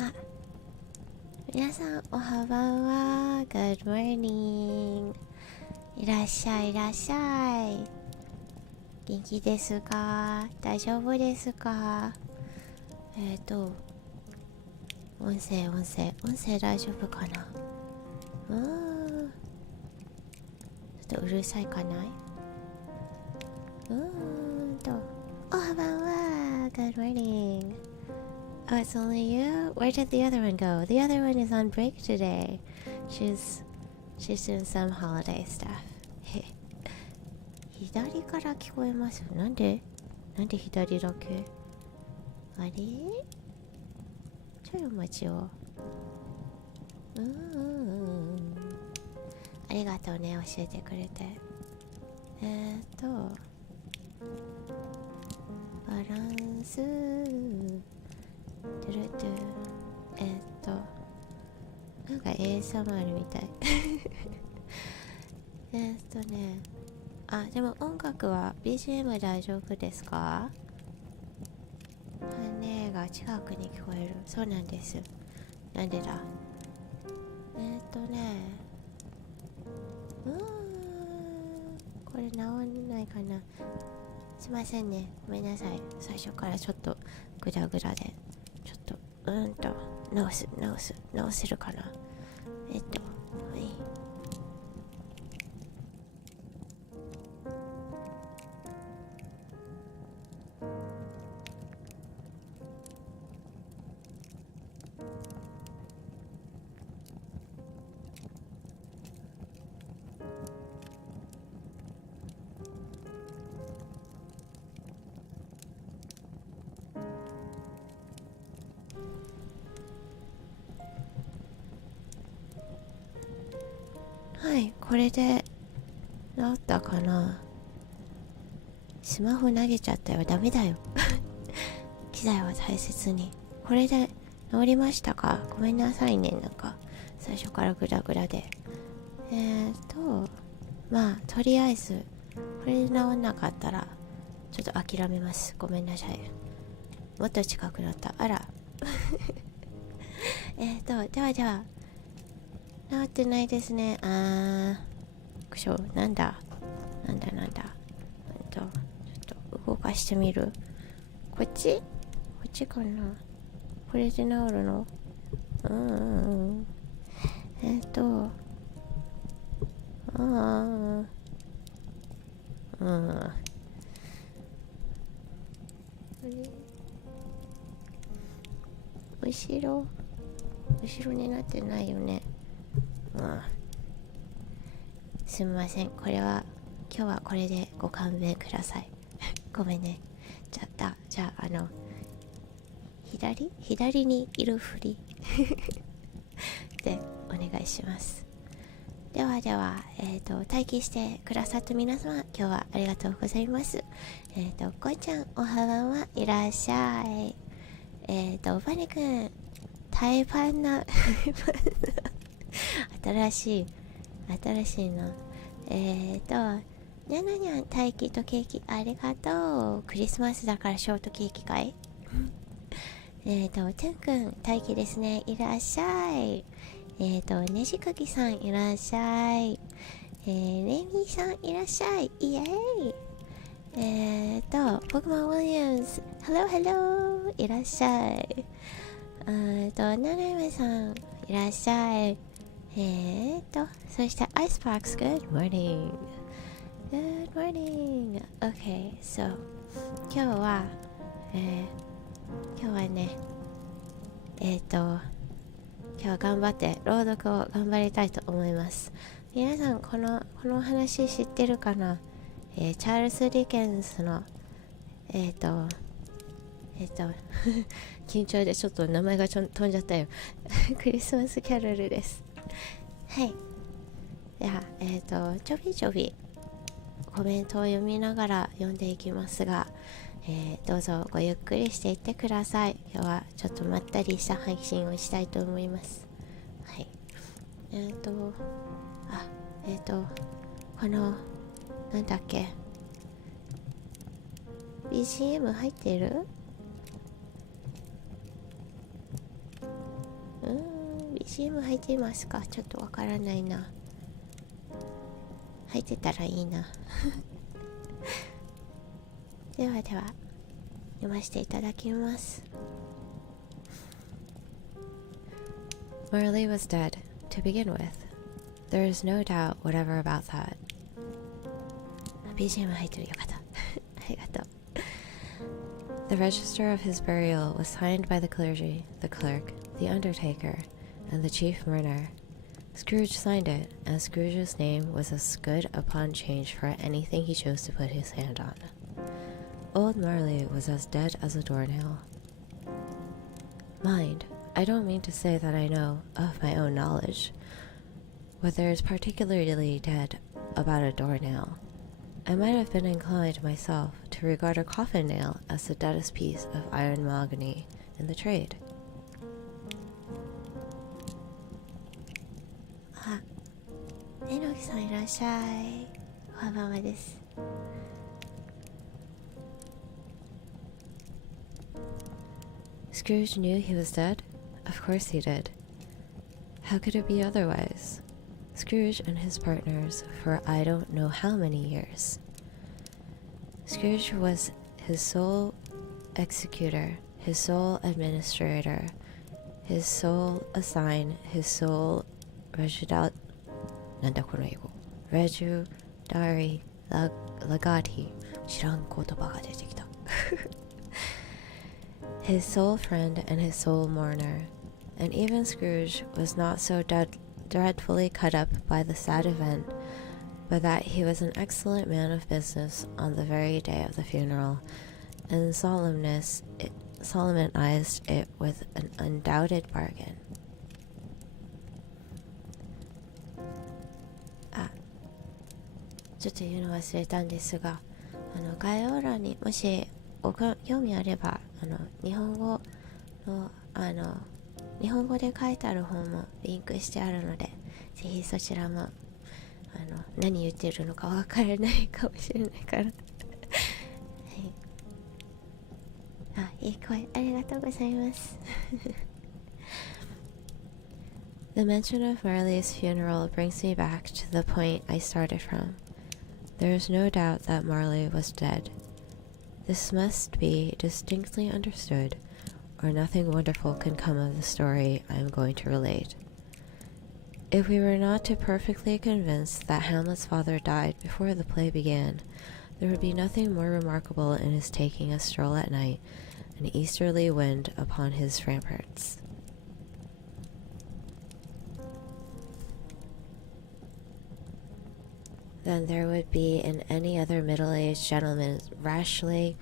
あ、皆さんおはばんは。 Good morning。 いらっしゃいいらっしゃい。元気ですか？大丈夫ですか？音声大丈夫かな？ちょっとうるさいかな？おはばんは。 Good morning。 Oh, it's only you? Where did the other one go? The other one is on break today. She's doing some holiday stuff. 左から聞こえます。なんで左だけ？あれ？ちょいお待ちを。ありがとうね、教えてくれて。バランストゥルトゥなんか ASMR みたい。でも音楽は BGM 大丈夫ですか？羽が近くに聞こえる。そうなんです。なんでだ？これ直んないかな。すいませんね、ごめんなさい。最初からちょっとグダグダで、ちょっと直せるかな。はい。はい、これで治ったかな。スマホ投げちゃったよ。ダメだよ。機材は大切に。これで治りましたか？ごめんなさいね、なんか最初からグダグダで。まあとりあえずこれで治んなかったらちょっと諦めます。ごめんなさい。もっと近くなった。あら。では治ってないですね。なんだ。ちょっと動かしてみる。こっちかな。これで治るの？後ろになってないよね。すみません。今日はこれでご勘弁ください。ごめんね。じゃあ左にいるふりでお願いします。では待機してくださった皆様、今日はありがとうございます。こいちゃんおはばんはいらっしゃい。バニくんタイパンナ新しいな。にゃんにゃん待機とケーキありがとう。クリスマスだからショートケーキかい？てんくん待機ですね、いらっしゃい。ねじかきさんいらっしゃい。レミーさんいらっしゃい、イエーイ。ポグマン・ウィリアムズハローいらっしゃい。ナナメさんいらっしゃい。そしてアイスパークス Good morning Okay, so 今日はね今日は頑張って朗読を頑張りたいと思います。皆さんこの話知ってるかな？チャールズ・ディケンスの緊張でちょっと名前が飛んじゃったよ。クリスマスキャロルです。はい。ではちょびコメントを読みながら読んでいきますが、どうぞごゆっくりしていってください。今日はちょっとまったりした配信をしたいと思います。はい。このなんだっけ BGM 入ってる？ BGM 入っていますか？ちょっとわからないな。入ってたらいいな。ではでは読ませていただきます。 Marley was dead, to begin with. There is no doubt whatever about that. BGM 入ってる、よかった。ありがとう。The register of his burial was signed by the clergy, the clerk, the undertaker, and the chief mourner. Scrooge signed it, and Scrooge's name was as good upon change for anything he chose to put his hand on. Old Marley was as dead as a doornail. Mind, I don't mean to say that I know, of my own knowledge, what there is particularly dead about a doornail. I might have been inclined myself to regard a coffin nail as the deadest piece of iron mahogany in the trade. あ、えのきさんいらっしゃい。おはばまです。Scrooge knew he was dead? Of course he did. How could it be otherwise? Scrooge and his partners for I don't know how many years. Scrooge was his sole executor, his sole administrator, his sole assign, his sole regidari legati. 知らん言葉が出てきた。His sole friend and his sole mourner, and even Scrooge was not so dreadfully cut up by the sad event, but that he was an excellent man of business on the very day of the funeral, and solemnized it with an undoubted bargain. あ、ちょっと言うの忘れたんですが、概要欄にもし興味あれば日本語の日本語で書いてある本もリンクしてあるので、ぜひそちらも何言ってるのかわからないかもしれないから、はい、あ、いい声ありがとうございます。The mention of Marley's funeral brings me back to the point I started from. There is no doubt that Marley was dead. This must be distinctly understood, or nothing wonderful can come of the story I am going to relate. If we were not too perfectly convinced that Hamlet's father died before the play began, there would be nothing more remarkable in his taking a stroll at night, an easterly wind upon his ramparts. Than there would be in any other middle-aged gentleman rashly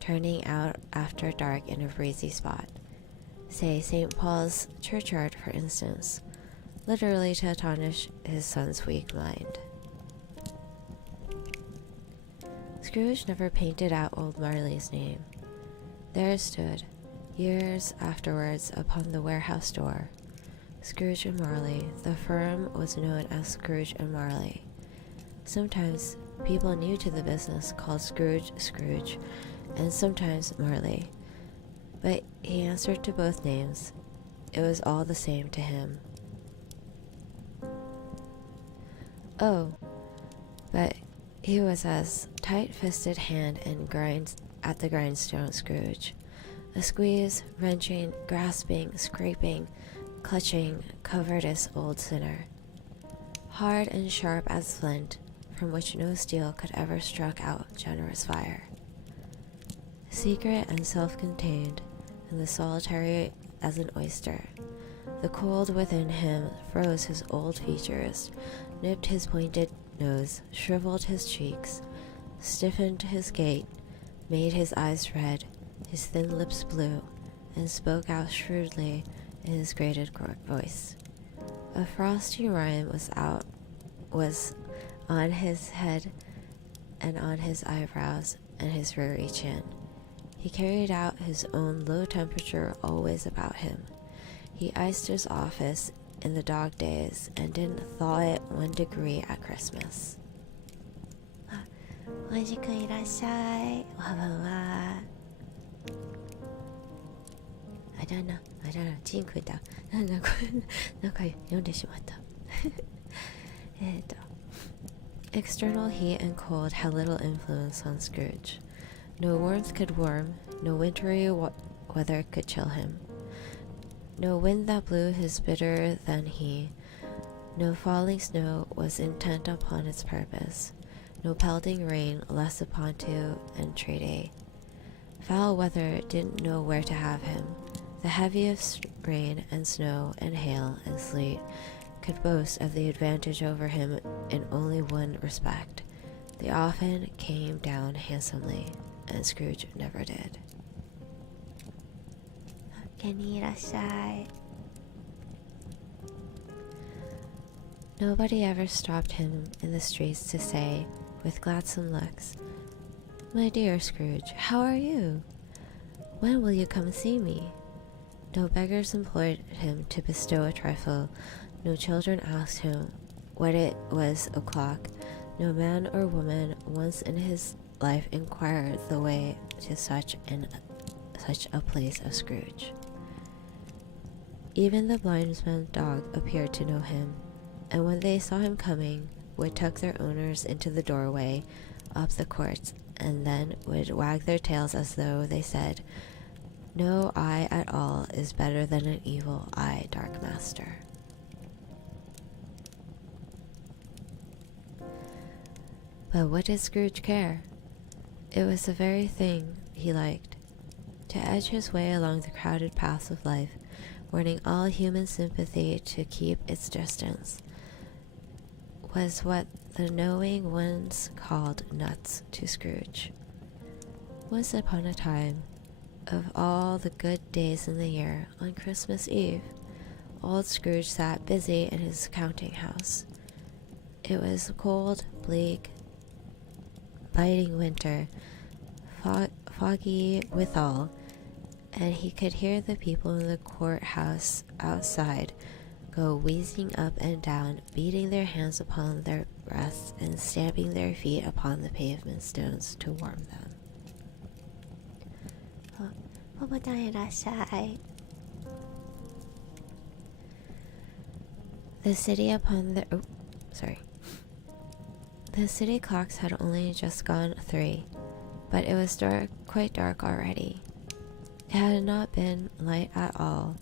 turning out after dark in a breezy spot, say St. Paul's churchyard for instance, literally to astonish his son's weak mind. Scrooge never painted out old Marley's name. There it stood, years afterwards, upon the warehouse door. Scrooge and Marley. The firm was known as Scrooge and Marley. Sometimes people new to the business called Scrooge Scrooge, and sometimes Marley. But he answered to both names. It was all the same to him. Oh, but he was as tight-fisted hand and at the grindstone Scrooge. A squeeze, wrenching, grasping, scraping, clutching, covetous old sinner. Hard and sharp as flint, from which no steel could ever struck out generous fire. Secret and self-contained, and the solitary as an oyster. The cold within him froze his old features, nipped his pointed nose, shriveled his cheeks, stiffened his gait, made his eyes red, his thin lips blue, and spoke out shrewdly in his grated voice. A frosty rime was on his head and on his eyebrows and his reary chin. He carried out his own low temperature always about him. He iced his office in the dog days and didn't thaw it 1 degree at Christmas. おじくんいらっしゃい。おはばんは。あジンクだ。なんか読んでしまった。External heat and cold had little influence on Scrooge. No warmth could warm, no wintry weather could chill him. No wind that blew is bitter than he. No falling snow was intent upon its purpose. No pelting rain less upon to entreaty. Foul weather didn't know where to have him. The heaviest rain and snow and hail and sleet could boast of the advantage over him in only one respect. They often came down handsomely, and Scrooge never did. ケニーいらっしゃい。 Nobody ever stopped him in the streets to say, with gladsome looks, "My dear Scrooge, how are you? When will you come see me?" No beggars implored him to bestow a trifle. No children asked him what it was o'clock. No man or woman once in his life inquired the way to such a place as Scrooge. Even the blindsman's dog appeared to know him, and when they saw him coming, would tuck their owners into the doorway, up the courts, and then would wag their tails as though they said, "No eye at all is better than an evil eye, dark master." But what did Scrooge care? It was the very thing he liked, to edge his way along the crowded paths of life, warning all human sympathy to keep its distance, was what the knowing ones called nuts to Scrooge. Once upon a time, of all the good days in the year, on Christmas Eve, old Scrooge sat busy in his counting house. It was cold, bleak, biting winter, foggy withal, and he could hear the people in the courthouse outside go wheezing up and down, beating their hands upon their breasts and stamping their feet upon the pavement stones to warm them. ポポちゃんいらっしゃい。 The city clocks had only just gone 3, but it was quite dark already. It had not been light at all.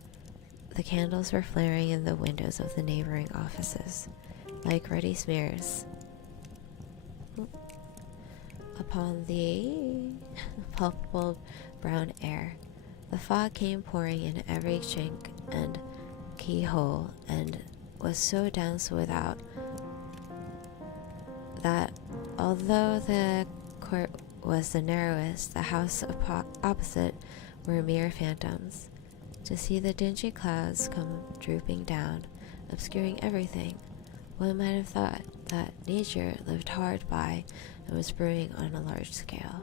The candles were flaring in the windows of the neighboring offices, like ruddy smears upon the palpable brown air. The fog came pouring in every chink and keyhole, and was so dense without that although the court was the narrowest, the house opposite were mere phantoms. To see the dingy clouds come drooping down, obscuring everything, one might have thought that nature lived hard by and was brewing on a large scale.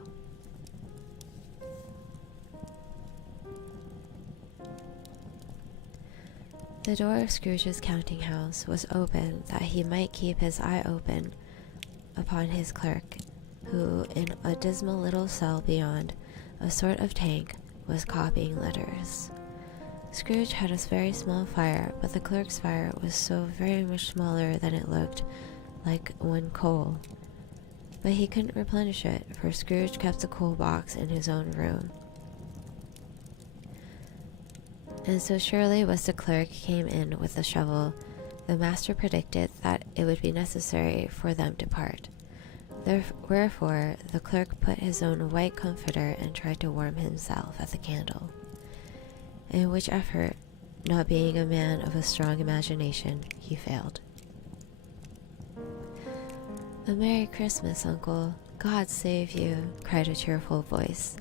The door of Scrooge's counting house was open that he might keep his eye open upon his clerk, who, in a dismal little cell beyond, a sort of tank, was copying letters. Scrooge had a very small fire, but the clerk's fire was so very much smaller than it looked like one coal. But he couldn't replenish it, for Scrooge kept a coal box in his own room. And so surely was the clerk came in with the shovel, the master predicted that it would be necessary for them to part. Wherefore the clerk put his own white comforter and tried to warm himself at the candle, in which effort, not being a man of a strong imagination, he failed. "A Merry Christmas, Uncle! God save you!" cried a cheerful voice.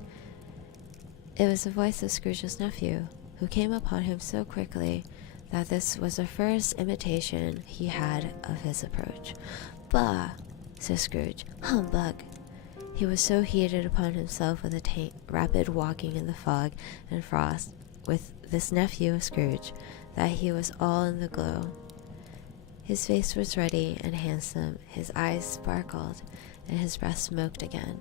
It was the voice of Scrooge's nephew, who came upon him so quickly that this was the first imitation he had of his approach. "Bah!" said Scrooge. "Humbug!" He was so heated upon himself with the rapid walking in the fog and frost with this nephew of Scrooge that he was all in the glow. His face was ruddy and handsome, his eyes sparkled, and his breath smoked again.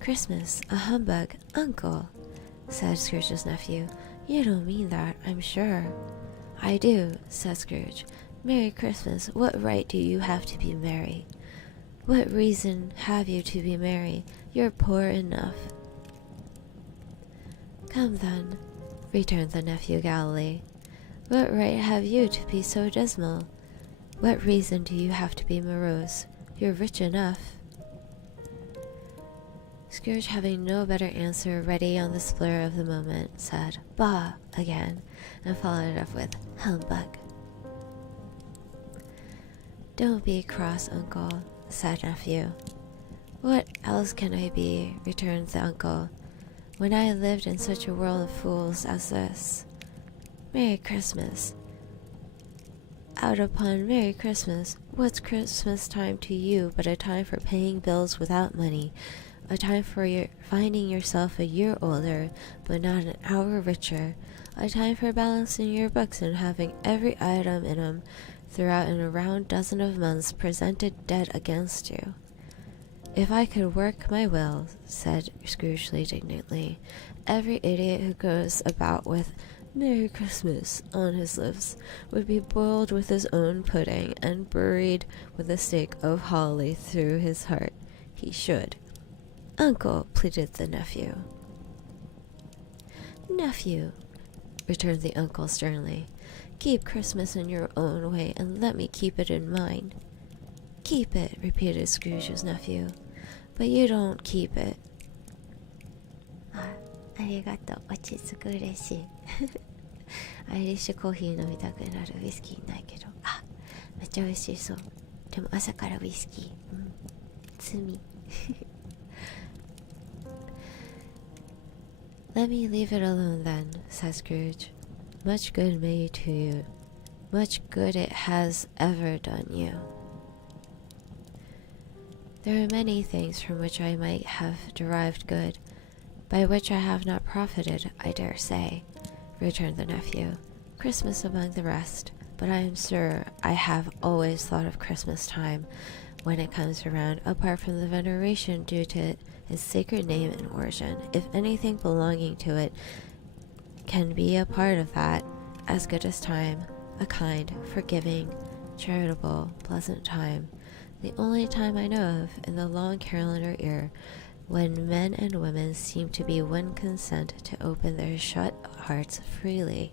"Christmas, a humbug, Uncle!" said Scrooge's nephew. "You don't mean that, I'm sure." "I do," said Scrooge. "Merry Christmas. What right do you have to be merry? What reason have you to be merry? You're poor enough." "Come then," returned the nephew gaily. "What right have you to be so dismal? What reason do you have to be morose? You're rich enough." Scrooge, having no better answer ready on the spur of the moment, said "Bah!" again, and followed it up with "Humbug." "Don't be cross, uncle," said nephew. "What else can I be?" returned the uncle, "when I lived in such a world of fools as this? Merry Christmas. Out upon Merry Christmas. What's Christmas time to you but a time for paying bills without money, a time for finding yourself a year older but not an hour richer, a time for balancing your books and having every item in 'em throughout in a round dozen of months presented dead against you?" "If I could work my will," said Scrooge indignantly, "every idiot who goes about with 'Merry Christmas' on his lips would be boiled with his own pudding and buried with a stake of holly through his heart. He should." "Uncle," pleaded the nephew. "Nephew," returned the uncle sternly, "keep Christmas in your own way and let me keep it in mine." "Keep it," repeated Scrooge's nephew, "but you don't keep it." ありがとう。落ち着く。嬉しい。アイリッシュコーヒー飲みたくなる。ウイスキーないけど。めっちゃ美味しそう。でも朝からウイスキー。罪。"Let me leave it alone then," said Scrooge. "Much good may it do you. Much good it has ever done you." "There are many things from which I might have derived good, by which I have not profited, I dare say," returned the nephew, "Christmas among the rest, but I am sure I have always thought of Christmas time, when it comes around, apart from the veneration due to its sacred name and origin, if anything belonging to it can be a part of that, as good as time, a kind, forgiving, charitable, pleasant time, the only time I know of in the long calendar year, when men and women seem to be one consent to open their shut hearts freely,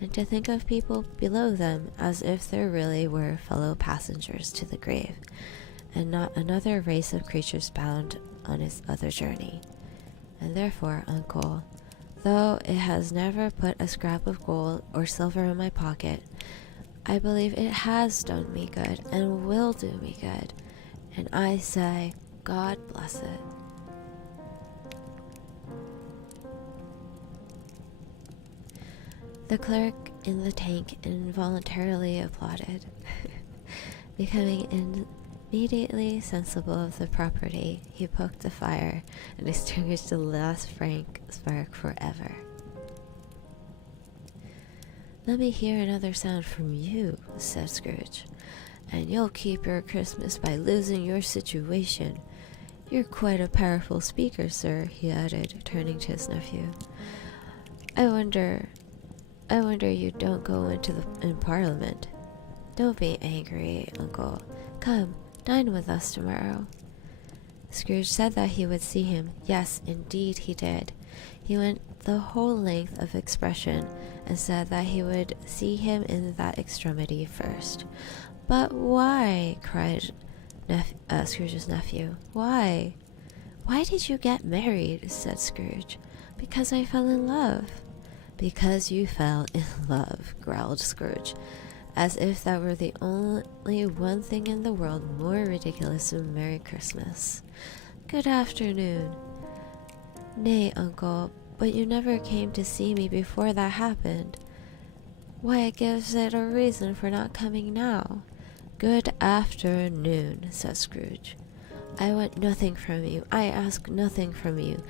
and to think of people below them as if they really were fellow passengers to the grave, and not another race of creatures bound on its other journey. And therefore, uncle, though it has never put a scrap of gold or silver in my pocket, I believe it has done me good and will do me good, and I say, God bless it." The clerk in the tank involuntarily applauded. Becoming immediately sensible of the property, he poked the fire and extinguished the last frank spark forever. "Let me hear another sound from you," said Scrooge, "and you'll keep your Christmas by losing your situation. You're quite a powerful speaker, sir," he added, turning to his nephew. I wonder you don't go in Parliament. Don't be angry, uncle. Come, dine with us tomorrow." Scrooge said that he would see him. Yes, indeed he did. He went the whole length of expression, and said that he would see him in that extremity first. "But why?" cried Scrooge's nephew. "Why?" "Why did you get married?" said Scrooge. "Because I fell in love." "Because you fell in love," growled Scrooge, as if that were the only one thing in the world more ridiculous than Merry Christmas. "Good afternoon." "Nay, uncle, but you never came to see me before that happened." "Why, it gives it a reason for not coming now." "Good afternoon," said Scrooge. "I want nothing from you. I ask nothing from you.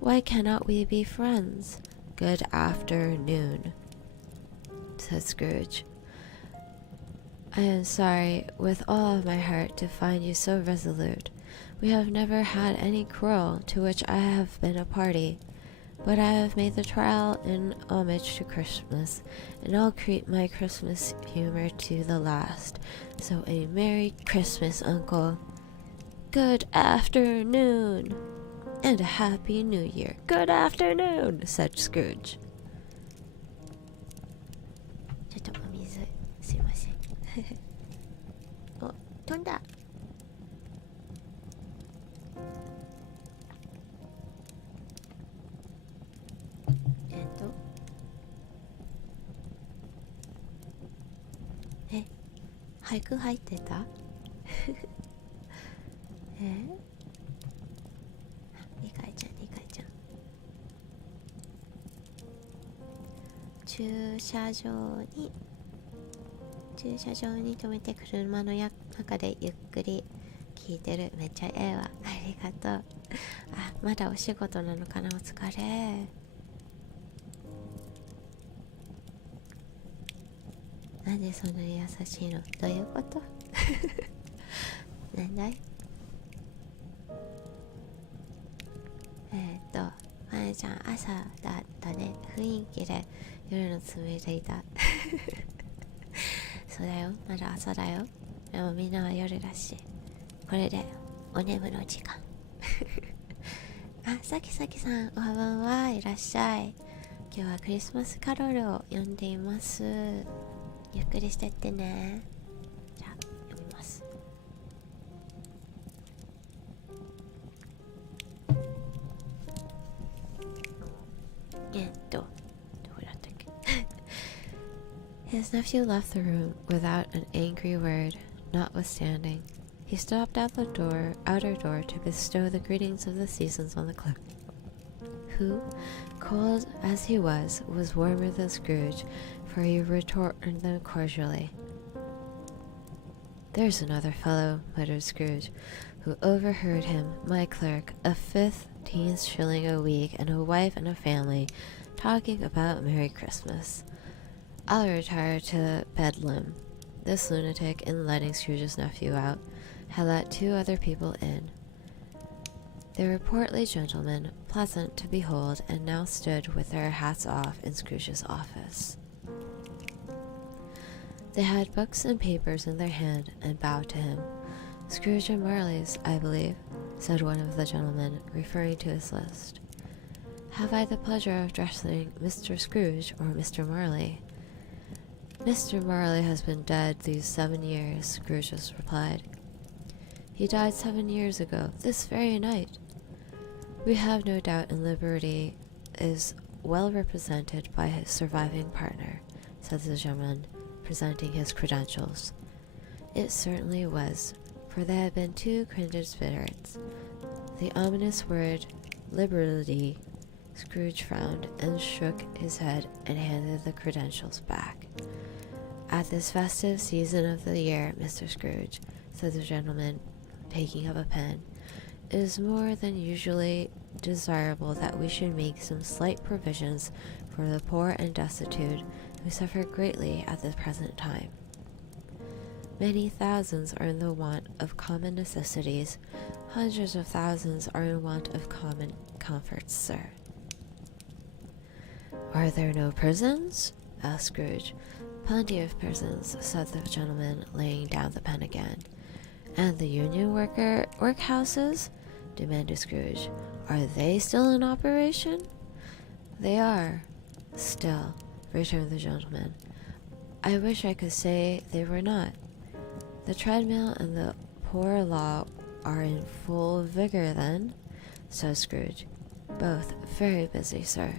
Why cannot we be friends?" "Good afternoon," said Scrooge. "I am sorry with all of my heart to find you so resolute. We have never had any quarrel to which I have been a party, but I have made the trial in homage to Christmas, and I'll keep my Christmas humor to the last. So a Merry Christmas, Uncle. Good afternoon, and a Happy New Year. Good afternoon, said Scrooge. ちょっとお水すいませんお、飛んだ。俳句入ってた理解ちゃん駐車場に止めて車の中でゆっくり聞いてる。めっちゃええわ、ありがとう。あ、まだお仕事なのかな、お疲れ。なんでそんなに優しいの、どういうことなんだい。まねちゃん、朝だったね。雰囲気で夜のつもりでいたそうだよ、まだ朝だよ。でもみんなは夜だし、これでお眠の時間あ、さきさん、おはばんは、いらっしゃい。今日はクリスマスカロルを読んでいます。ゆっくりしてってね。じゃあ読みます。どこだったっけHis nephew left the room without an angry word. Notwithstanding, he stopped at the outer door to bestow the greetings of the seasons on the clerk, who, cold as he was warmer than Scrooge, for he retorted them cordially. There's another fellow, muttered Scrooge, who overheard him, my clerk, a 15 shilling a week, and a wife and a family, talking about Merry Christmas. I'll retire to Bedlam. This lunatic, in letting Scrooge's nephew out, had let 2 other people in. They were portly gentlemen, pleasant to behold, and now stood with their hats off in Scrooge's office. They had books and papers in their hand, and bowed to him. Scrooge and Marley's, I believe, said one of the gentlemen, referring to his list. Have I the pleasure of addressing Mr. Scrooge or Mr. Marley? Mr. Marley has been dead these 7 years, Scrooge replied. He died 7 years ago, this very night. We have no doubt in Liberty is well represented by his surviving partner, said the gentleman, presenting his credentials. It certainly was, for there had been 2 kindred spirits. The ominous word, Liberty. Scrooge frowned and shook his head and handed the credentials back. At this festive season of the year, Mr. Scrooge, said the gentleman, taking up a pen, it is more than usually desirable that we should make some slight provisions for the poor and destitute who suffer greatly at the present time. Many thousands are in the want of common necessities. Hundreds of thousands are in want of common comforts, sir. Are there no prisons? Asked Scrooge. Plenty of prisons, said the gentleman, laying down the pen again. And the union workhouses? Demanded Scrooge. Are they still in operation? They are, still, returned the gentleman. I wish I could say they were not. The treadmill and the poor law are in full vigor, then, said Scrooge. Both very busy, sir.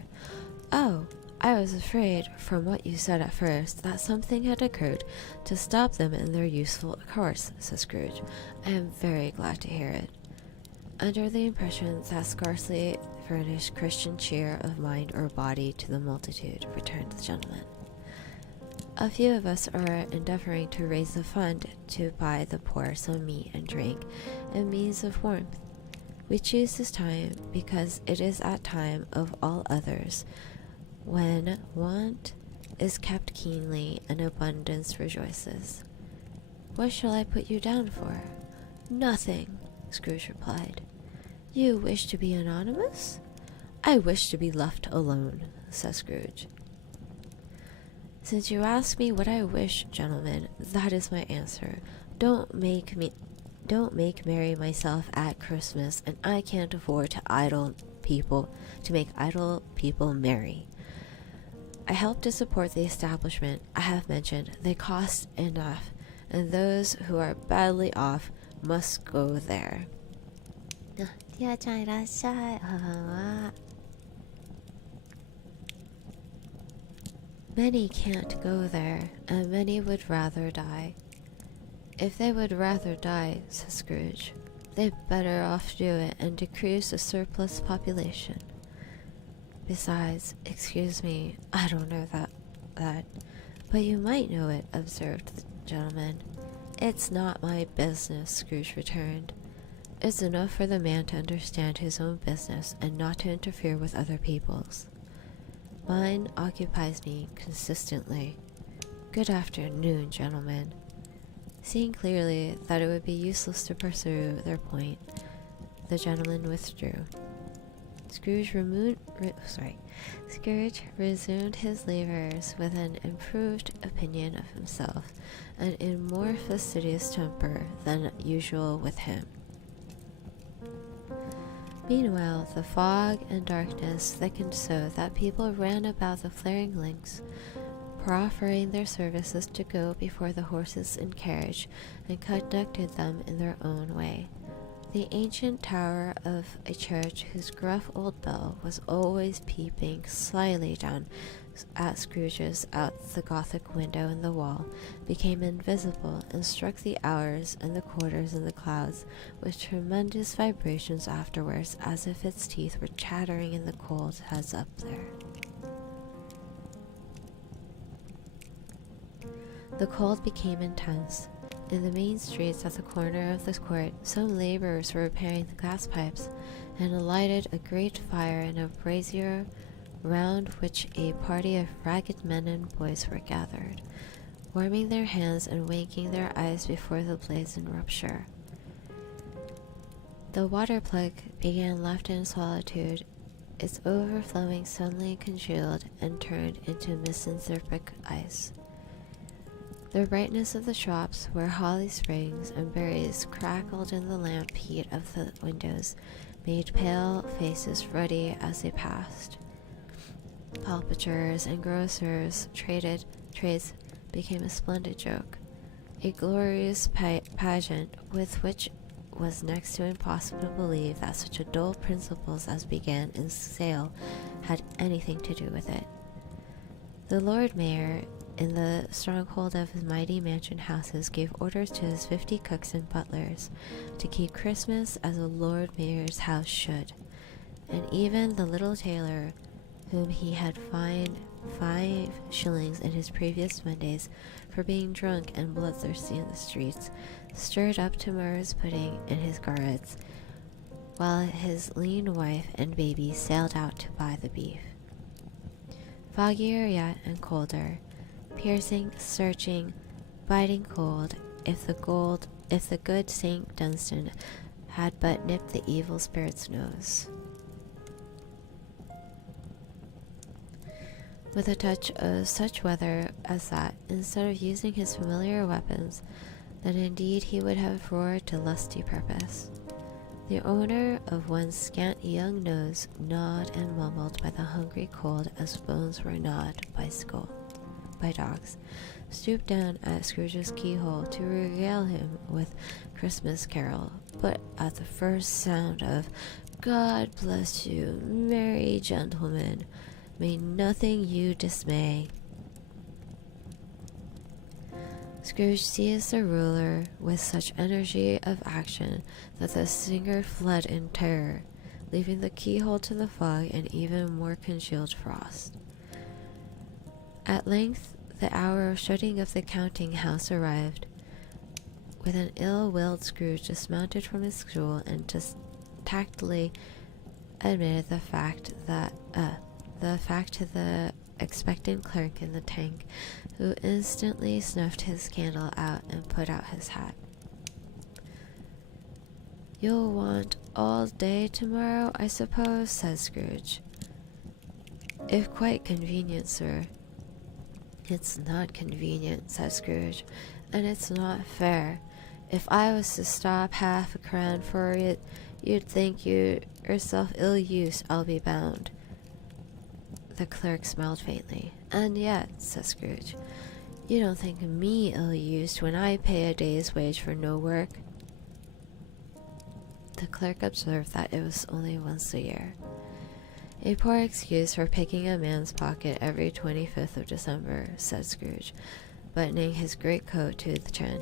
Oh, I was afraid, from what you said at first, that something had occurred to stop them in their useful course, said Scrooge. I am very glad to hear it. Under the impression that scarcely furnished Christian cheer of mind or body to the multitude, returned the gentleman. A few of us are endeavoring to raise a fund to buy the poor some meat and drink and means of warmth. We choose this time because it is at time of all others, when want is kept keenly and abundance rejoices. What shall I put you down for? Nothing, Scrooge replied. You wish to be anonymous? I wish to be left alone, said Scrooge. Since you ask me what I wish, gentlemen, that is my answer. Don't make merry myself at Christmas, and I can't afford to make idle people merry. I help to support the establishment I have mentioned. They cost enough, and those who are badly off must go there. ティアちゃんいらっしゃい。Many can't go there, and many would rather die. If they would rather die, said Scrooge, they'd better off do it and decrease the surplus population. Besides, excuse me, I don't know that, but you might know it, observed the gentleman. It's not my business, Scrooge returned. It's enough for the man to understand his own business and not to interfere with other people's. Mine occupies me consistently. Good afternoon, gentlemen. Seeing clearly that it would be useless to pursue their point, the gentleman withdrew. Scrooge resumed his labours with an improved opinion of himself, and in more fastidious temper than usual with him. Meanwhile, the fog and darkness thickened so that people ran about the flaring links, proffering their services to go before the horses and carriage, and conducted them in their own way. The ancient tower of a church, whose gruff old bell was always peeping slyly down at Scrooge's out the Gothic window in the wall, became invisible and struck the hours and the quarters in the clouds with tremendous vibrations afterwards, as if its teeth were chattering in the cold heads up there. The cold became intense. In the main streets at the corner of the court, some laborers were repairing the gas pipes, and lighted a great fire in a brazier round which a party of ragged men and boys were gathered, warming their hands and winking their eyes before the blazing rupture. The water plug began left in solitude, its overflowing suddenly congealed and turned into misanthropic ice. The brightness of the shops, where holly sprigs and berries crackled in the lamp heat of the windows, made pale faces ruddy as they passed. Palpitures and grocers' trades became a splendid joke, a glorious pageant with which was next to impossible to believe that such a dull principles as began in sale had anything to do with it. The Lord Mayor, in the stronghold of his mighty mansion houses, gave orders to his 50 cooks and butlers to keep Christmas as a Lord Mayor's house should, and even the little tailor, whom he had fined 5 shillings in his previous Mondays for being drunk and bloodthirsty in the streets, stirred up tomorrow's pudding in his garrets, while his lean wife and baby sailed out to buy the beef. Foggier yet and colder, piercing, searching, biting cold, if the good Saint Dunstan had but nipped the evil spirit's nose. With a touch of such weather as that, instead of using his familiar weapons, then indeed he would have roared to lusty purpose. The owner of one scant young nose gnawed and mumbled by the hungry cold as bones were gnawed by dogs, stooped down at Scrooge's keyhole to regale him with Christmas carol, but at the first sound of "God bless you, merry gentlemen, may nothing you dismay," Scrooge seized the ruler with such energy of action that the singer fled in terror, leaving the keyhole to the fog and even more congealed frost. At length, the hour of shutting of the counting-house arrived. With an ill-willed Scrooge dismounted from his stool and just tactfully admitted the fact to the expectant clerk in the tank, who instantly snuffed his candle out and put out his hat. "You'll want all day tomorrow, I suppose," said Scrooge. "If quite convenient, sir." "It's not convenient," said Scrooge, "and it's not fair. If I was to stop half a crown for it, you'd think you yourself ill-used, I'll be bound." The clerk smiled faintly. "And yet," said Scrooge, "you don't think me ill-used when I pay a day's wage for no work?" The clerk observed that it was only once a year. "A poor excuse for picking a man's pocket every 25th of December," said Scrooge, buttoning his greatcoat to the chin.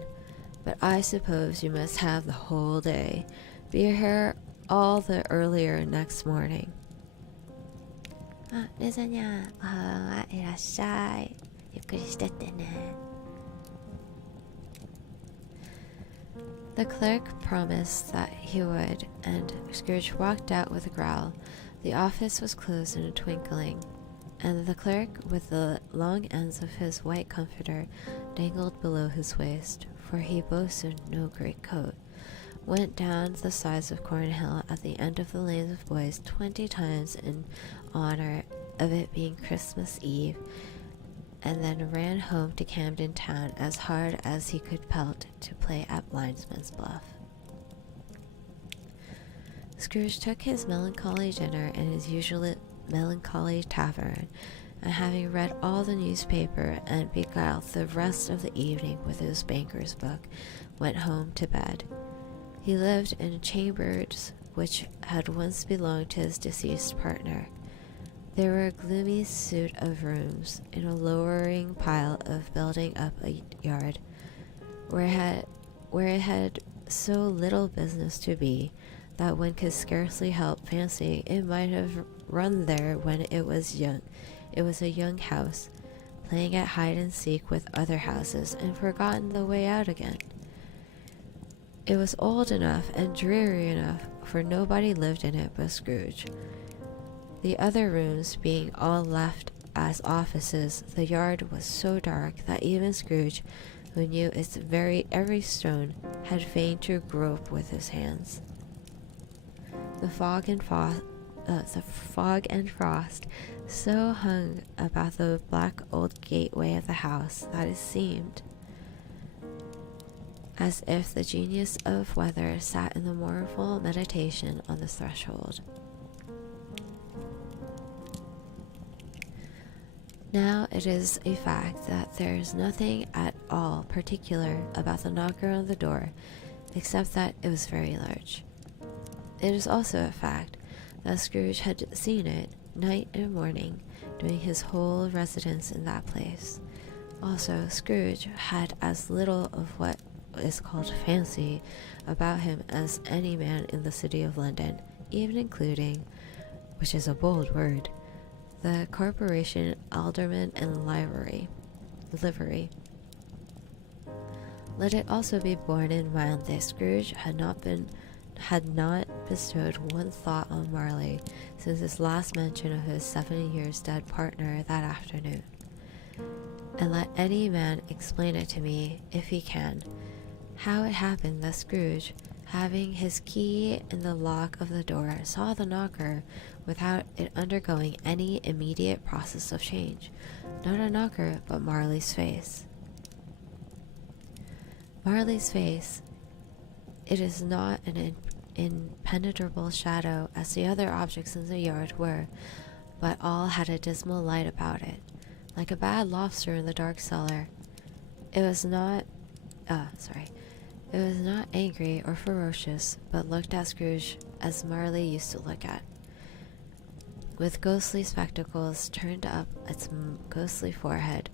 "But I suppose you must have the whole day. Be here all the earlier next morning." あ、レザニャー、おはよう、いらっしゃい。ゆっくりしてってね。The clerk promised that he would, and Scrooge walked out with a growl. The office was closed in a twinkling, and the clerk, with the long ends of his white comforter dangled below his waist, for he boasted no great coat, went down the sides of Cornhill at the end of the lanes of boys 20 times in honor of it being Christmas Eve, and then ran home to Camden Town as hard as he could pelt to play at Blindsman's Bluff. Scrooge took his melancholy dinner in his usual melancholy tavern, and having read all the newspaper and beguiled the rest of the evening with his banker's book, went home to bed. He lived in chambers which had once belonged to his deceased partner. They were a gloomy suit of rooms in a lowering pile of building up a yard, where it had so little business to be that one could scarcely help fancying it might have run there when it was young. It was a young house, playing at hide and seek with other houses, and forgotten the way out again. It was old enough and dreary enough, for nobody lived in it but Scrooge. The other rooms being all left as offices, the yard was so dark that even Scrooge, who knew its every stone, had fain to grope with his hands. The fog and frost so hung about the black old gateway of the house that it seemed as if the genius of weather sat in the mournful meditation on the threshold. Now it is a fact that there is nothing at all particular about the knocker on the door, except that it was very large. It is also a fact that Scrooge had seen it night and morning during his whole residence in that place. Also, Scrooge had as little of what is called fancy about him as any man in the city of London, even including, which is a bold word, the corporation alderman and livery. Let it also be borne in mind that Scrooge had not bestowed one thought on Marley since his last mention of his 7 years dead partner that afternoon. And let any man explain it to me, if he can, how it happened that Scrooge, having his key in the lock of the door, saw the knocker without it undergoing any immediate process of change. Not a knocker, but Marley's face. Marley's face. It is not an impenetrable shadow as the other objects in the yard were, but all had a dismal light about it, like a bad lobster in the dark cellar. It was not angry or ferocious, but looked at Scrooge as Marley used to look at, with ghostly spectacles turned up its ghostly forehead.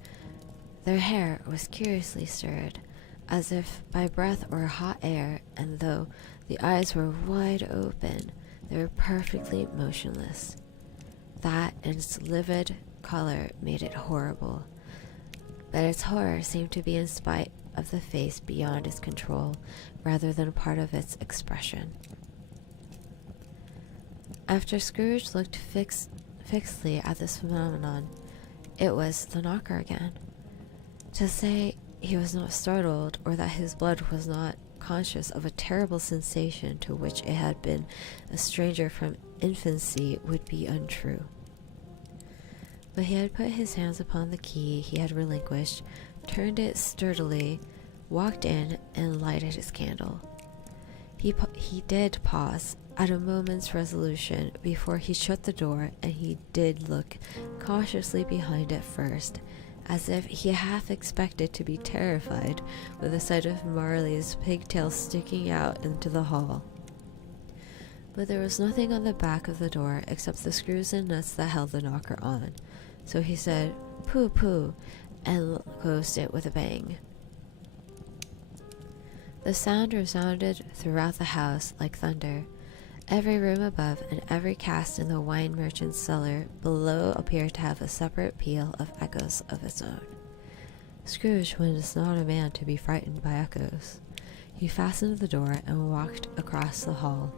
Their hair was curiously stirred, as if by breath or hot air, and though the eyes were wide open, they were perfectly motionless. That and its livid color made it horrible, but its horror seemed to be in spite of the face beyond its control, rather than part of its expression. After Scrooge looked fixedly at this phenomenon, it was the knocker again. To say he was not startled, or that his blood was not conscious of a terrible sensation to which it had been a stranger from infancy, would be untrue. But he had put his hands upon the key he had relinquished, turned it sturdily, walked in, and lighted his candle. He did pause at a moment's resolution before he shut the door, and he did look cautiously behind it first, as if he half expected to be terrified with the sight of Marley's pigtails sticking out into the hall. But there was nothing on the back of the door except the screws and nuts that held the knocker on, so he said, "Pooh, pooh," and closed it with a bang. The sound resounded throughout the house like thunder. Every room above and every cask in the wine merchant's cellar below appeared to have a separate peal of echoes of its own. Scrooge was not a man to be frightened by echoes. He fastened the door and walked across the hall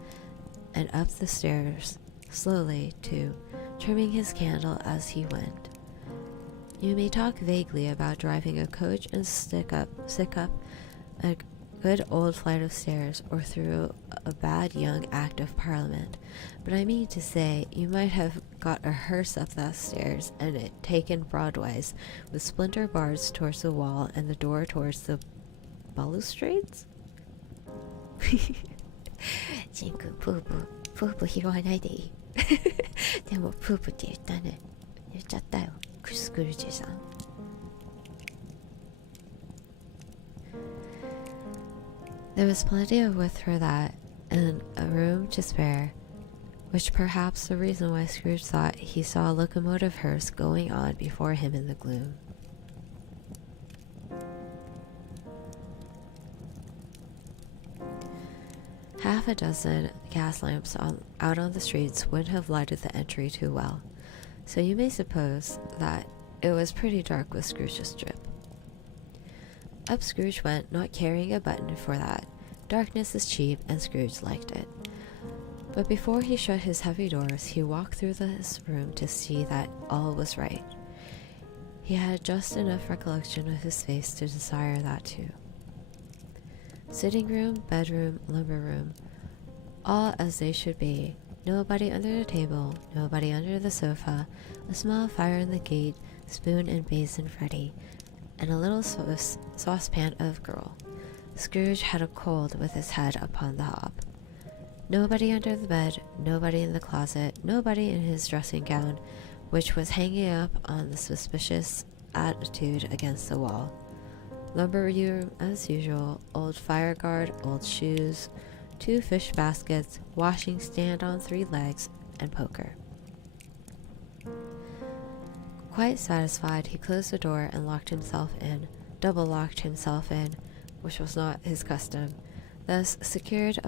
and up the stairs, slowly, too, trimming his candle as he went. You may talk vaguely about driving a coach and stick up a good old flight of stairs or through a bad young Act of Parliament, but I mean to say you might have got a hearse up those stairs and it taken broadwise, with splinter bars towards the wall and the door towards the balustrades? ジン君、プープ拾わないでいい。でもプープって言ったね。言っちゃったよ、スクルージさん。There was plenty of width for that, and a room to spare, which perhaps the reason why Scrooge thought he saw a locomotive hearse going on before him in the gloom. Half a dozen gas lamps out on the streets wouldn't have lighted the entry too well, so you may suppose that it was pretty dark with Scrooge's trip. Up Scrooge went, not carrying a button for that. Darkness is cheap, and Scrooge liked it. But before he shut his heavy doors, he walked through his room to see that all was right. He had just enough recollection of his face to desire that too. Sitting room, bedroom, lumber room, all as they should be. Nobody under the table, nobody under the sofa, a small fire in the grate, spoon and basin ready, and a little saucepan of gruel. Scrooge had a cold with his head upon the hob. Nobody under the bed, nobody in the closet, nobody in his dressing gown, which was hanging up on the suspicious attitude against the wall. Lumber room as usual, old fire guard, old shoes, 2 fish baskets, washing stand on 3 legs, and poker. Quite satisfied, he closed the door and locked himself in, double-locked himself in, which was not his custom. Thus secured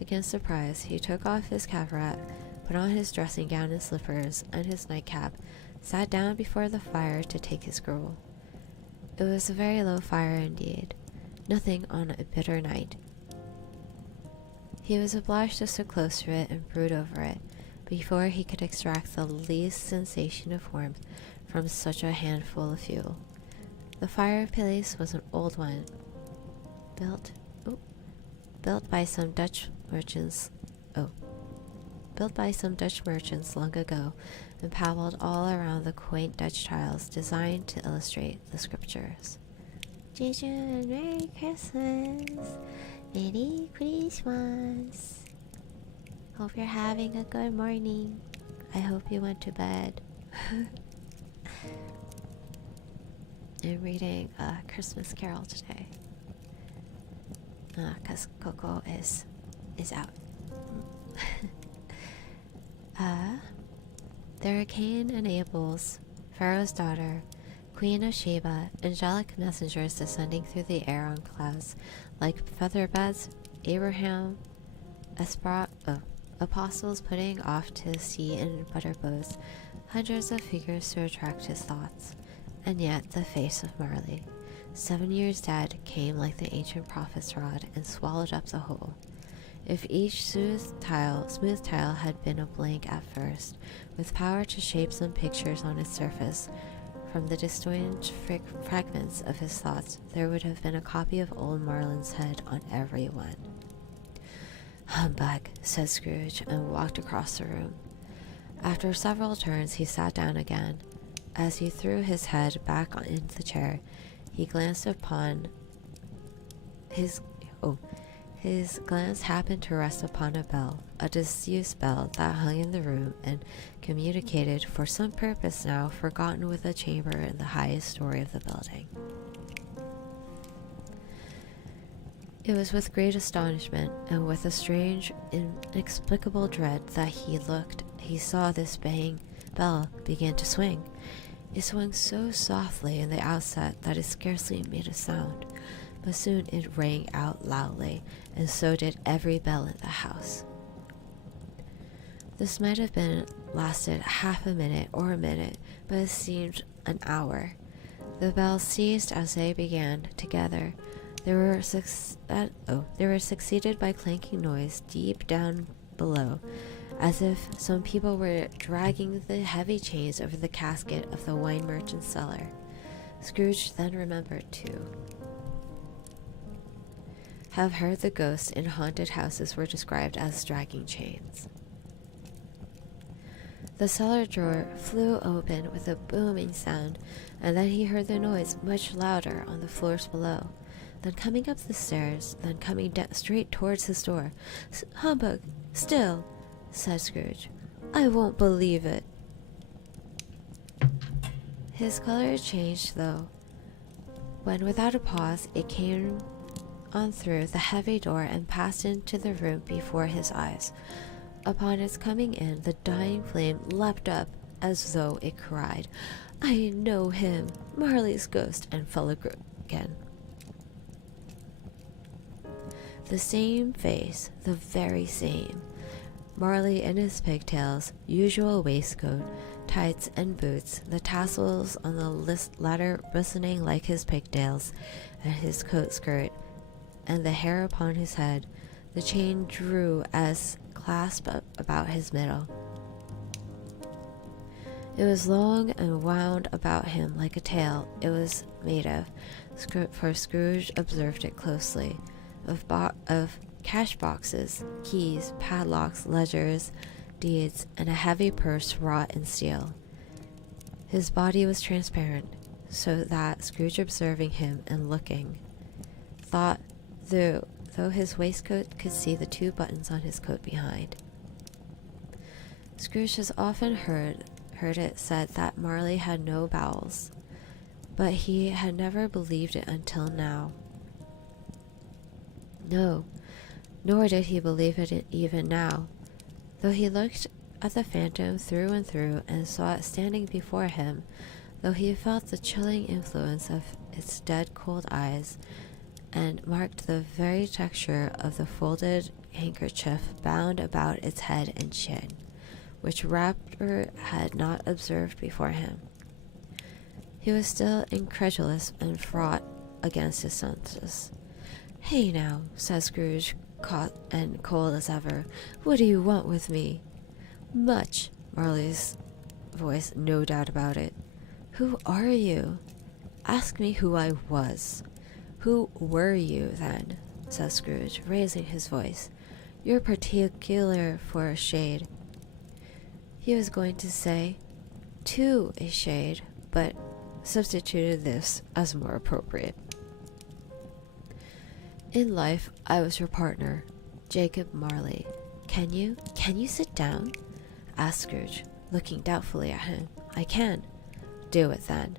against surprise, he took off his cravat, put on his dressing gown and slippers, and his nightcap, sat down before the fire to take his gruel. It was a very low fire indeed, nothing on a bitter night. He was obliged to sit close to it and brood over it, before he could extract the least sensation of warmth from such a handful of fuel. The fireplace was an old one, built by some Dutch merchants long ago, and paneled all around the quaint Dutch tiles designed to illustrate the scriptures. Jijun, Merry Christmas, Merry Christmas. Hope you're having a good morning. I hope you went to bed. I'm reading A Christmas Carol today, because Coco is out. There are Cain and Abel's, Pharaoh's daughter, Queen of Sheba, angelic messengers descending through the air on clouds, like featherbeds, Abraham, apostles putting off to sea in butter boats, hundreds of figures to attract his thoughts. And yet the face of Marley, 7 years dead, came like the ancient prophet's rod and swallowed up the whole. If each smooth tile had been a blank at first, with power to shape some pictures on its surface, from the disjointed fragments of his thoughts, there would have been a copy of old Marlin's head on every one. "Humbug," said Scrooge, and walked across the room. After several turns, he sat down again. As he threw his head back into the chair, he glanced upon his glance happened to rest upon a bell, a disused bell that hung in the room and communicated for some purpose now forgotten with a chamber in the highest story of the building. It was with great astonishment and with a strange, inexplicable dread that he saw this bell begin to swing. It swung so softly in the outset that it scarcely made a sound, but soon it rang out loudly, and so did every bell in the house. This might have been lasted half a minute or a minute, but it seemed an hour. The bells ceased as they began together. They were succeeded by clanking noise deep down below, as if some people were dragging the heavy chains over the casket of the wine merchant's cellar. Scrooge then remembered to have heard the ghosts in haunted houses were described as dragging chains. The cellar door flew open with a booming sound, and then he heard the noise much louder on the floors below. Then coming up the stairs, then coming straight towards his door. "Humbug! Still!" said Scrooge. "I won't believe it." His color changed, though, when without a pause it came on through the heavy door and passed into the room before his eyes. Upon its coming in, the dying flame leapt up as though it cried, "I know him, Marley's ghost," and fell again. The same face, the very same. Marley in his pigtails, usual waistcoat, tights and boots, the tassels on the latter glistening like his pigtails, and his coat skirt, and the hair upon his head. The chain drew as clasped about his middle. It was long and wound about him like a tail it was made of, for Scrooge observed it closely, of cash boxes, keys, padlocks, ledgers, deeds, and a heavy purse wrought in steel. His body was transparent, so that Scrooge, observing him and looking, thought, though his waistcoat could see the 2 buttons on his coat behind. Scrooge has often heard it said that Marley had no bowels, but he had never believed it until now. No, nor did he believe it even now, though he looked at the phantom through and through and saw it standing before him, though he felt the chilling influence of its dead cold eyes, and marked the very texture of the folded handkerchief bound about its head and chin, which Rapper had not observed before him. He was still incredulous and fraught against his senses. "Hey now," said Scrooge, caught and cold as ever, "what do you want with me?" "Much," Marley's voice, no doubt about it. "Who are you?" "Ask me who I was." "Who were you, then?" said Scrooge, raising his voice. "You're particular for a shade." He was going to say, "to a shade," but substituted this as more appropriate. "In life, I was your partner, Jacob Marley. Can you sit down?" asked Scrooge, looking doubtfully at him. "I can." "Do it, then."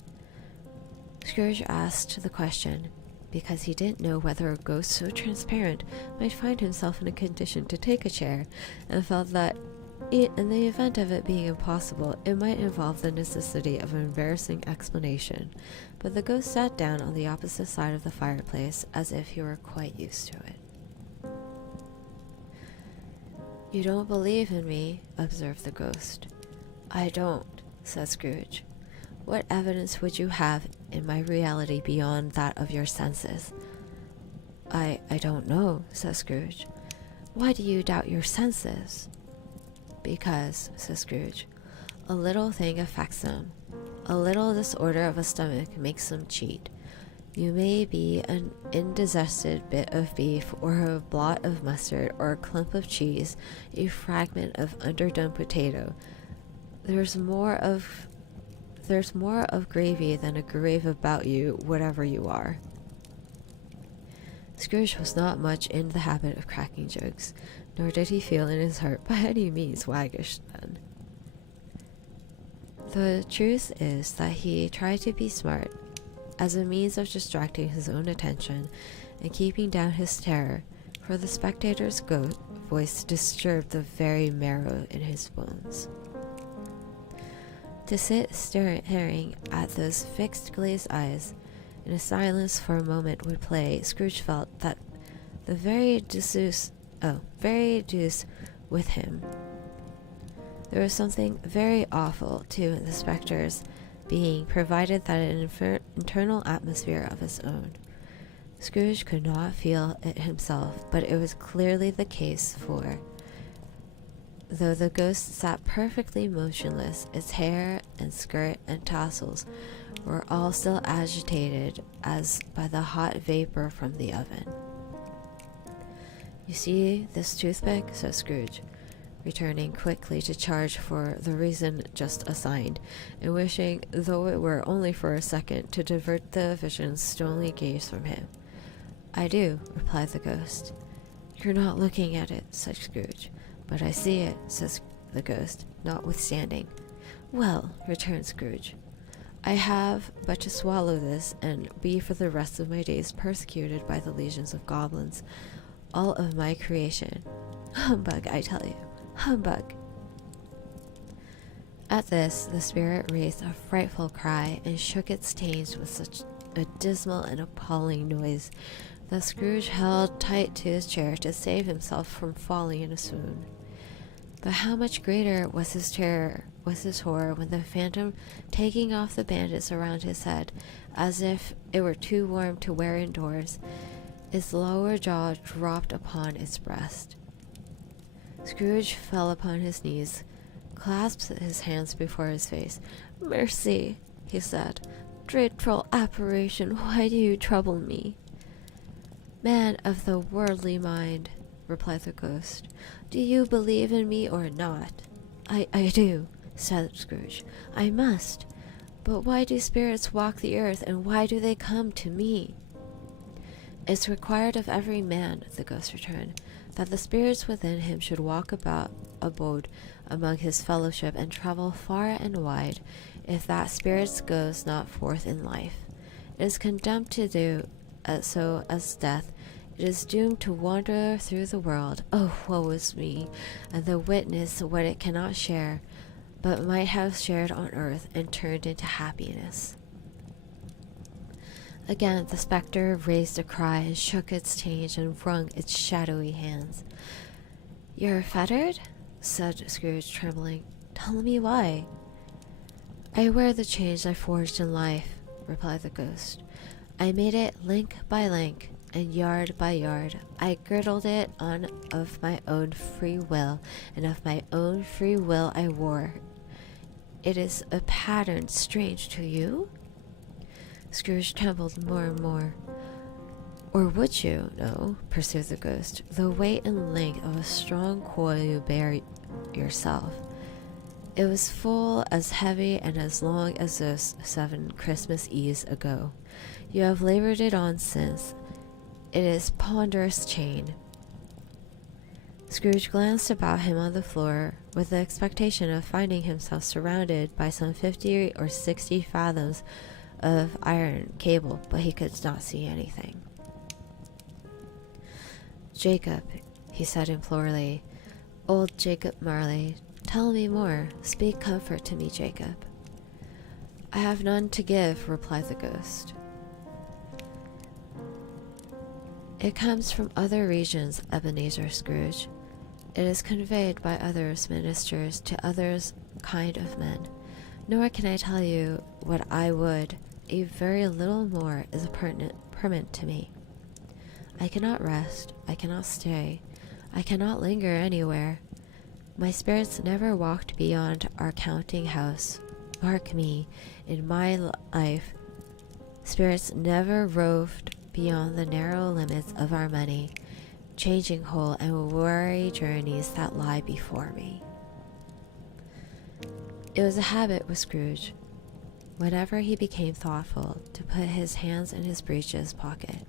Scrooge asked the question because he didn't know whether a ghost so transparent might find himself in a condition to take a chair, and felt that in the event of it being impossible, it might involve the necessity of an embarrassing explanation. But the ghost sat down on the opposite side of the fireplace, as if he were quite used to it. "You don't believe in me," observed the ghost. "I don't," said Scrooge. "What evidence would you have in my reality beyond that of your senses?" I don't know," said Scrooge. "Why do you doubt your senses?" "Because," said Scrooge, "a little thing affects them. A little disorder of a stomach makes them cheat. You may be an indigested bit of beef, or a blot of mustard, or a clump of cheese, a fragment of underdone potato, There's more of gravy than a grave about you, whatever you are. Scrooge was not much in the habit of cracking jokes, nor did he feel in his heart by any means waggish then. The truth is that he tried to be smart, as a means of distracting his own attention and keeping down his terror, for the spectator's voice disturbed the very marrow in his bones. To sit staring at those fixed glazed eyes in a silence for a moment would play, Scrooge felt that the very deuce with him. There was something very awful, too, in the spectre's being, provided that an internal atmosphere of its own. Scrooge could not feel it himself, but it was clearly the case, for though the ghost sat perfectly motionless, its hair and skirt and tassels were all still agitated as by the hot vapor from the oven. "You see this toothpick?" said Scrooge, returning quickly to charge for the reason just assigned, and wishing, though it were only for a second, to divert the vision's stony gaze from him. "I do," replied the ghost. "You're not looking at it," said Scrooge. "But I see it," says the ghost, notwithstanding. "Well," returned Scrooge, "I have but to swallow this, and be for the rest of my days persecuted by the legions of goblins, all of my creation. Humbug, I tell you, humbug." At this, the spirit raised a frightful cry, and shook its tails with such a dismal and appalling noise that Scrooge held tight to his chair to save himself from falling in a swoon. But how much greater was his horror when the phantom, taking off the bandages around his head, as if it were too warm to wear indoors, its lower jaw dropped upon its breast. Scrooge fell upon his knees, clasped his hands before his face. "Mercy," he said. "Dreadful apparition, why do you trouble me?" "Man of the worldly mind," replied the ghost, "do you believe in me or not?" I do," said Scrooge. "I must. But why do spirits walk the earth, and why do they come to me?" "It's required of every man," the ghost returned, "that the spirits within him should walk abode among his fellowship, and travel far and wide, if that spirit goes not forth in life. It is condemned to do so as death. It is doomed to wander through the world. Oh, woe is me, and the witness what it cannot share, but might have shared on earth, and turned into happiness." Again the spectre raised a cry, and shook its tails, and wrung its shadowy hands. "You're fettered?" said Scrooge, trembling. "Tell me why." "I wear the chains I forged in life," replied the ghost. "I made it link by link, and yard by yard. I girdled it on of my own free will, and of my own free will I wore. It is a pattern strange to you?" Scrooge trembled more and more. "Or would you know," pursued the ghost, "the weight and length of a strong coil you bear yourself? It was full as heavy and as long as those 7 Christmas Eves ago. You have labored it on since. It is ponderous chain." Scrooge glanced about him on the floor, with the expectation of finding himself surrounded by some 50 or 60 fathoms of iron cable, but he could not see anything. "Jacob," he said imploringly, "old Jacob Marley, tell me more. Speak comfort to me, Jacob." "I have none to give," replied the ghost. "It comes from other regions, Ebenezer Scrooge. It is conveyed by others ministers to others kind of men. Nor can I tell you what I would. A very little more is permanent to me. I cannot rest, I cannot stay, I cannot linger anywhere. My spirits never walked beyond our counting house. Mark me, in my life, spirits never roved beyond the narrow limits of our many, changing whole and weary journeys that lie before me." It was a habit with Scrooge. Whenever he became thoughtful, to put his hands in his breeches pocket.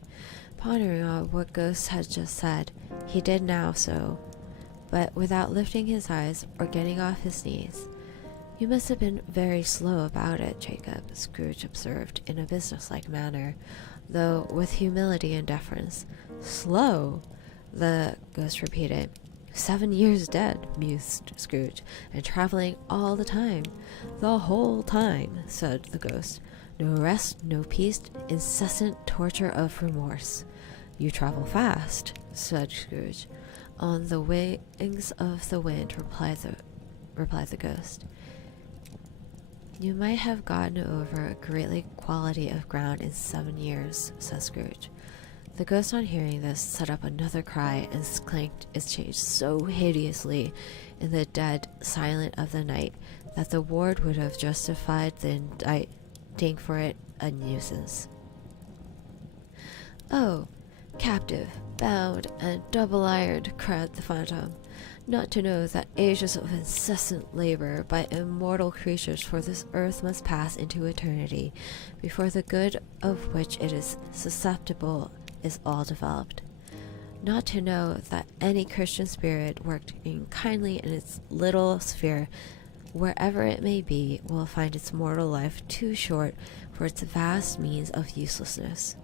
Pondering on what Ghost had just said, he did now so, but without lifting his eyes or getting off his knees. "You must have been very slow about it, Jacob," Scrooge observed in a businesslike manner, though with humility and deference. "Slow?" the Ghost repeated. 7 years dead, mused Scrooge, "and traveling all the time." "The whole time," said the Ghost. "No rest, no peace, incessant torture of remorse." "You travel fast," said Scrooge. "On the wings of the wind," replied the Ghost. "You might have gotten over a greatly quantity of ground in 7 years," said Scrooge. The Ghost, on hearing this, set up another cry and clanked its chain so hideously in the dead silence of the night that the ward would have justified the indicting for it a nuisance. "Oh, captive, bound, and double-ironed," cried the phantom, "not to know that ages of incessant labor by immortal creatures for this earth must pass into eternity before the good of which it is susceptible is all developed. Not to know that any Christian spirit working kindly in its little sphere, wherever it may be, will find its mortal life too short for its vast means of uselessness.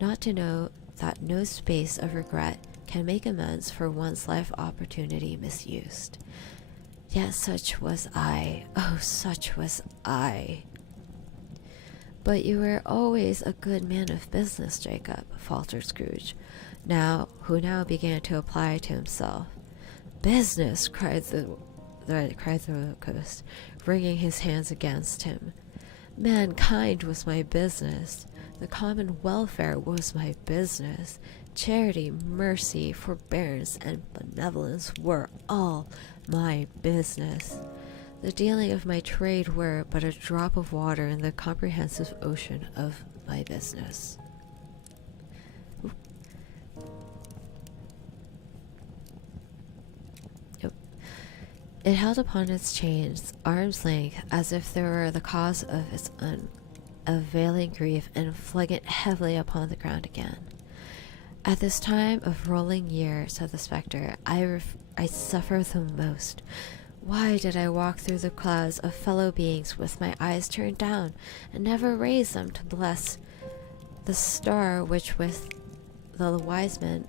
Not to know that no space of regret can make amends for one's life opportunity misused. Yet such was I, oh, such was I." "But you were always a good man of business, Jacob," faltered Scrooge, who now began to apply to himself. "Business!" cried the Ghost, wringing his hands against him. "Mankind was my business. The common welfare was my business. Charity, mercy, forbearance, and benevolence were all my business. The dealing of my trade were but a drop of water in the comprehensive ocean of my business." It held upon its chains, arm's length, as if there were the cause of its unavailing grief, and flung it heavily upon the ground again. "At this time of rolling year," said the spectre, I suffer the most. Why did I walk through the clouds of fellow beings with my eyes turned down, and never raise them to bless the star which with the wise men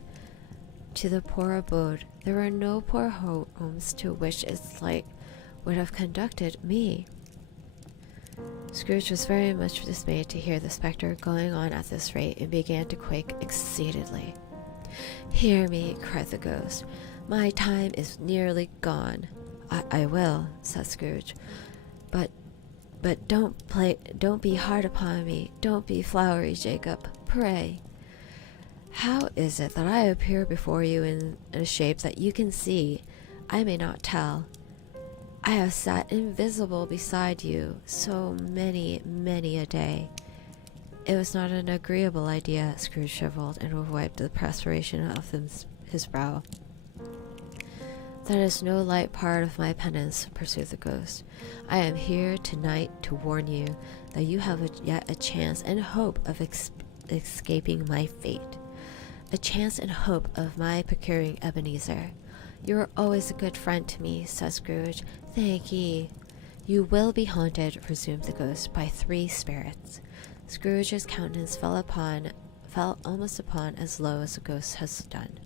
to the poor abode? There were no poor homes to which its light would have conducted me." Scrooge was very much dismayed to hear the spectre going on at this rate, and began to quake exceedingly. "Hear me," cried the Ghost. "My time is nearly gone." I will," said Scrooge. But don't be hard upon me. Don't be flowery, Jacob, pray." "How is it that I appear before you in a shape that you can see? I may not tell. I have sat invisible beside you so many, many a day." It was not an agreeable idea. Scrooge shriveled and wiped the perspiration off his brow. "That is no light part of my penance," pursued the Ghost. "I am here tonight to warn you that you have yet a chance and hope of escaping my fate. A chance and hope of my procuring Ebenezer. You are always a good friend to me," said Scrooge. "Thank ye." "You will be haunted," resumed the Ghost, "by 3 spirits." Scrooge's countenance fell almost upon as low as the Ghost has done.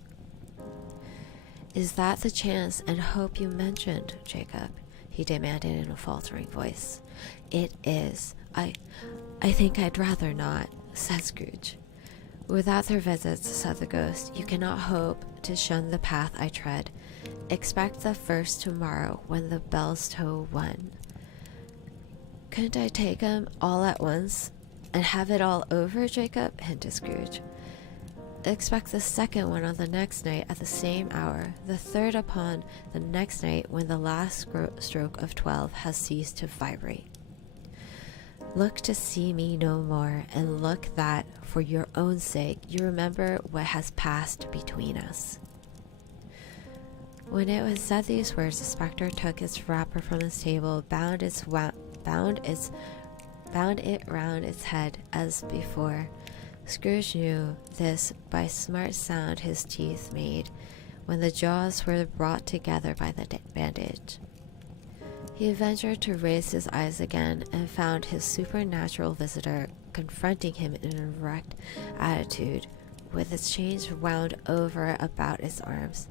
"Is that the chance and hope you mentioned, Jacob?" he demanded in a faltering voice. "It is. I think I'd rather not," said Scrooge. "Without their visits," said the Ghost, "you cannot hope to shun the path I tread. Expect the first tomorrow when the bells toll 1. "Couldn't I take 'em all at once and have it all over, Jacob?" hinted Scrooge. "Expect the second one on the next night at the same hour, the third upon the next night when the last stroke of 12 has ceased to vibrate. Look to see me no more, and look that, for your own sake, you remember what has passed between us." When it was said these words, the spectre took its wrapper from its table, bound it round its head as before. Scrooge knew this by smart sound his teeth made when the jaws were brought together by the bandage. He ventured to raise his eyes again and found his supernatural visitor confronting him in an erect attitude, with its chains wound over about its arms.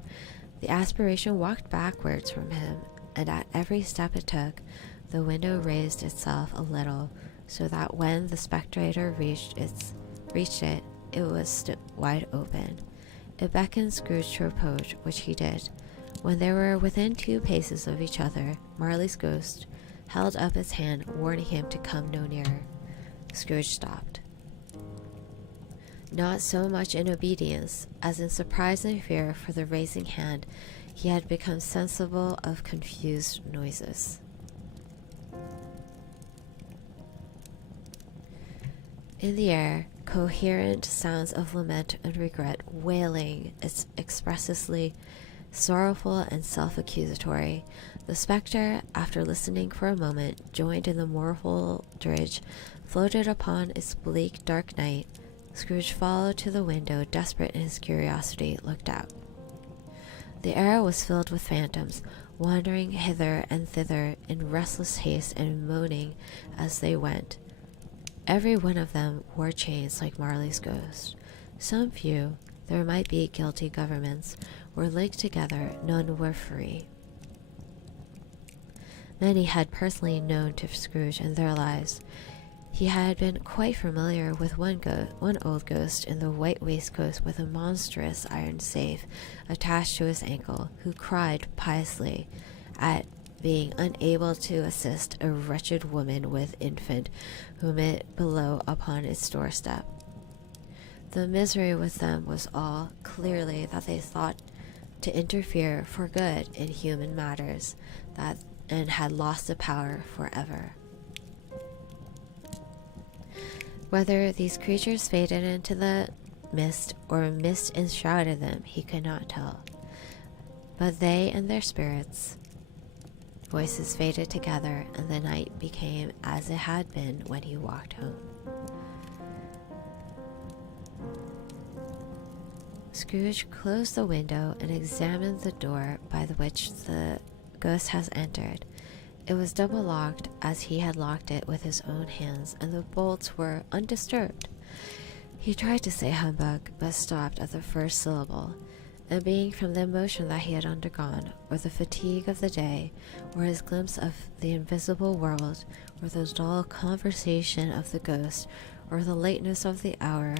The aspiration walked backwards from him, and at every step it took, the window raised itself a little, so that when the spectator reached it, it was wide open. It beckoned Scrooge to approach, which he did. When they were within 2 paces of each other, Marley's ghost held up its hand, warning him to come no nearer. Scrooge stopped. Not so much in obedience as in surprise and fear for the raising hand, he had become sensible of confused noises. In the air, coherent sounds of lament and regret, wailing, expressively sorrowful and self-accusatory. The spectre, after listening for a moment, joined in the mournful dirge, floated upon its bleak dark night. Scrooge followed to the window, desperate in his curiosity, looked out. The air was filled with phantoms, wandering hither and thither in restless haste and moaning as they went. Every one of them wore chains like Marley's ghost. Some few, there might be guilty governments, were linked together, none were free. Many had personally known to Scrooge in their lives. He had been quite familiar with one old ghost in the white waistcoat with a monstrous iron safe attached to his ankle, who cried piously at being unable to assist a wretched woman with infant whom it below upon its doorstep. The misery with them was all, clearly, that they thought to interfere for good in human matters, and had lost the power forever. Whether these creatures faded into the mist, or mist enshrouded them, he could not tell. But they and their spirits' voices faded together, and the night became as it had been when he walked home. Scrooge closed the window and examined the door by which the ghost has entered. It was double locked, as he had locked it with his own hands, and the bolts were undisturbed. He tried to say humbug, but stopped at the first syllable, and being from the emotion that he had undergone, or the fatigue of the day, or his glimpse of the invisible world, or the dull conversation of the ghost, or the lateness of the hour,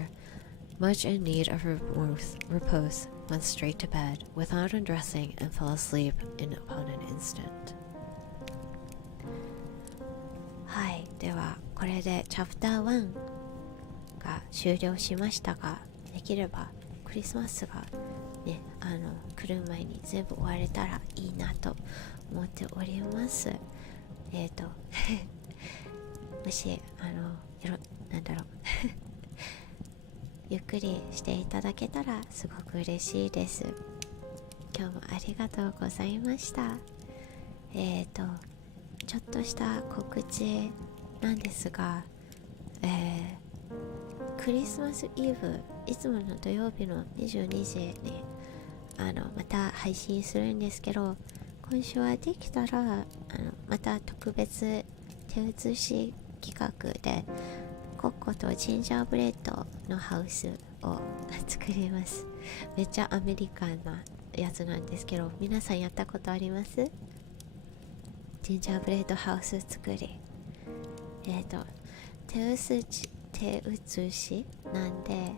much in need of repose, went straight to bed, without undressing, and fell asleep upon an instant. はい、ではこれでチャプター1が終了しましたが、できればクリスマスがね、来る前に全部終われたらいいなと思っております。もしなんだろうゆっくりしていただけたらすごく嬉しいです。今日もありがとうございました。ちょっとした告知なんですが、クリスマスイブ、いつもの土曜日の22時にまた配信するんですけど、今週はできたらまた特別手写し企画でコッコとジンジャーブレッドのハウスを作ります。めっちゃアメリカンなやつなんですけど、皆さんやったことあります？ジンジャーブレッドハウス作り。手写しなんで、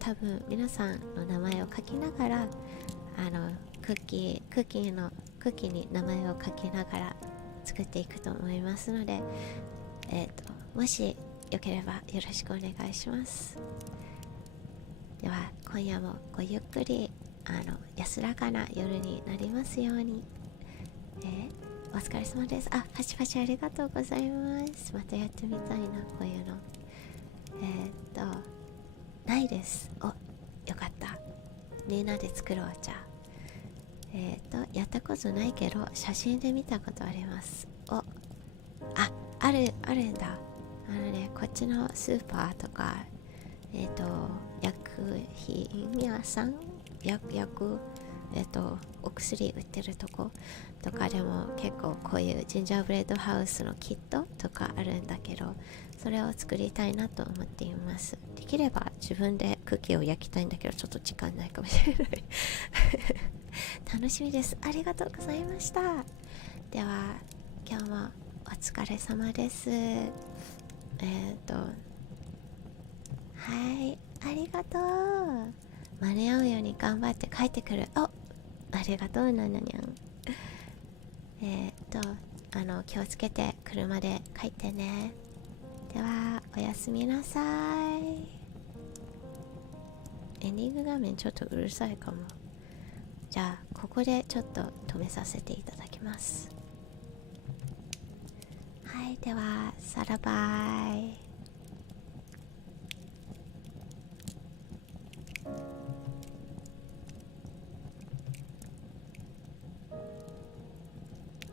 多分皆さんの名前を書きながらクッキーに名前を書きながら作っていくと思いますので、もしよければよろしくお願いします。では今夜もごゆっくり安らかな夜になりますように。お疲れ様です。パチパチありがとうございます。またやってみたいな、こういうの。ないです。よかった。みんなで作ろう。じゃあやったことないけど写真で見たことあります。あるんだ。こっちのスーパーとか薬品屋さん、お薬売ってるとことかでも結構こういうジンジャーブレッドハウスのキットとかあるんだけど、それを作りたいなと思っています。できれば自分でクッキーを焼きたいんだけどちょっと時間ないかもしれない楽しみです。ありがとうございました。では今日もお疲れ様です。はいありがとう。間に合うように頑張って帰ってくる。ありがとうななにゃん。気をつけて車で帰ってね。ではおやすみなさい。エンディング画面ちょっとうるさいかも。じゃあここでちょっと止めさせていただきます。はいではさらばーい。